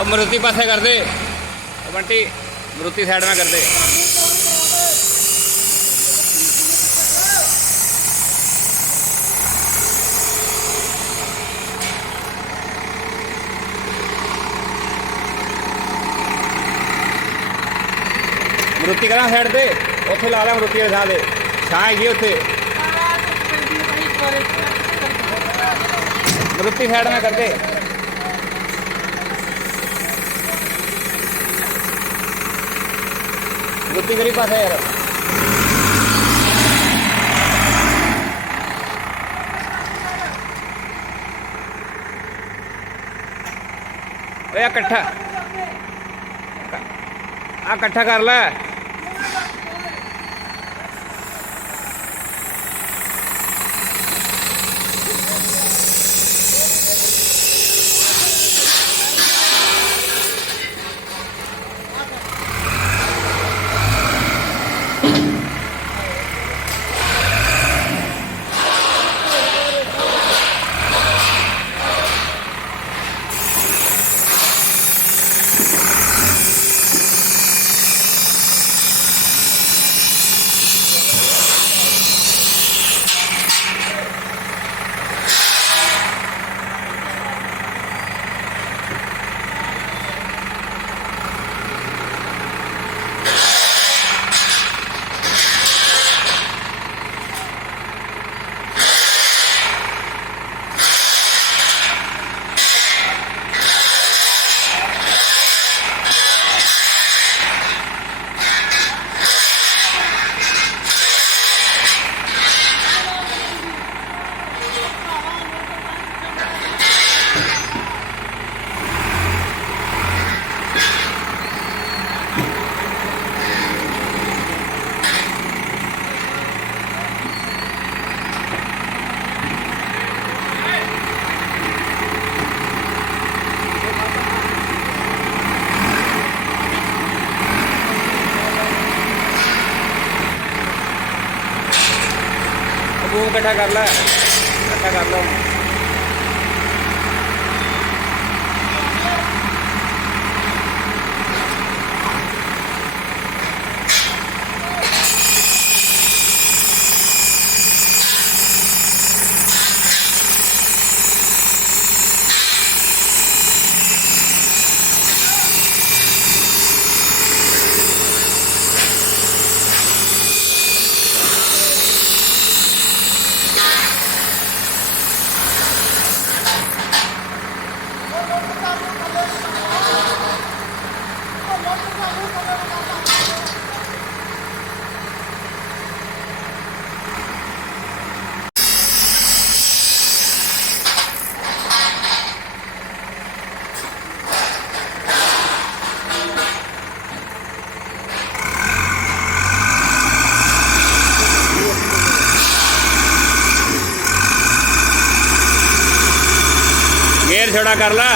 और मरुति पासे कर दे बंटी, मरुति साइड में कर दे। मरुति करा साइड दे, उत्थे ला ला मरुति छां दे, छां हैगी उत्थे। मरुति साइड में कर दे। मरुति करी पास है यार। ओए इकट्ठा आ इकट्ठा कर ले। वो इकट्ठा कर ला, इकट्ठा कर लो। गेर छोड़ा कर ला।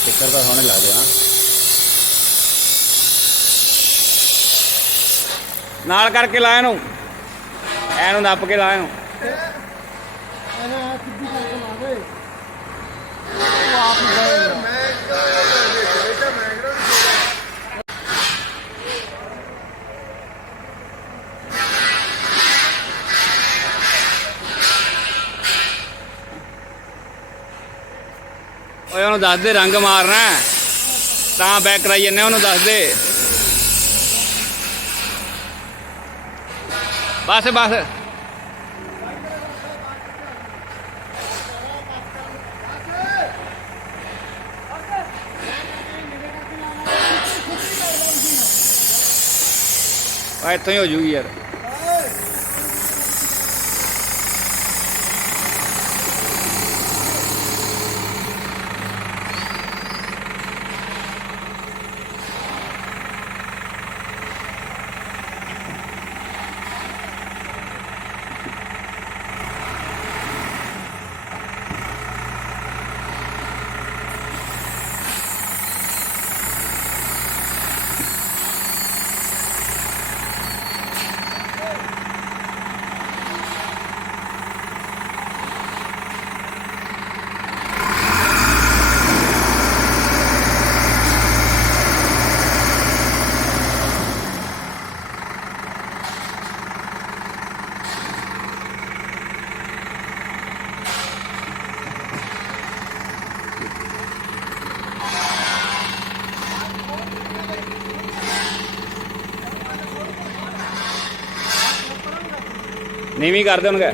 स्टिकर तो होने लग गया नाल करके लाए नू नप के लाए ਇਹ ਸਿੱਧੀ ਕਰਕੇ ਲਾ ਦੇ ਉਹ ਆਪ ਹੀ ਜਾਏਗਾ। ਮੈਂ ਕਿਹਾ ਬੇਟਾ ਮੈਂ ਕਿਹਾ ਓਏ ਉਹਨੂੰ ਦੱਸ ਦੇ ਰੰਗ ਮਾਰਨਾ ਹੈ। ਤਾਂ ਬੈਕ ਕਰਾਈ ਜੰਨੇ ਉਹਨੂੰ ਦੱਸ ਦੇ। ਬਸ ਬਸ ਆ ਇੱਥੋਂ ਹੀ ਹੋ ਜੂਗੀ ਯਾਰ। ਨੀਵੀਂ ਕਰ ਦੇ ਉਹਨੂੰ ਕਹਿ।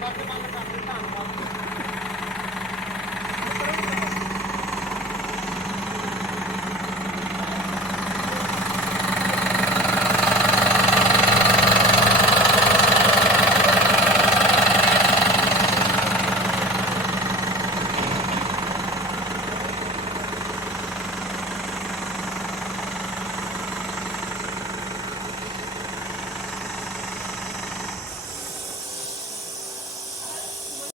ਬਸ ਬੰਦ ਕਰ ਦੇ ਧੰਨਵਾਦ।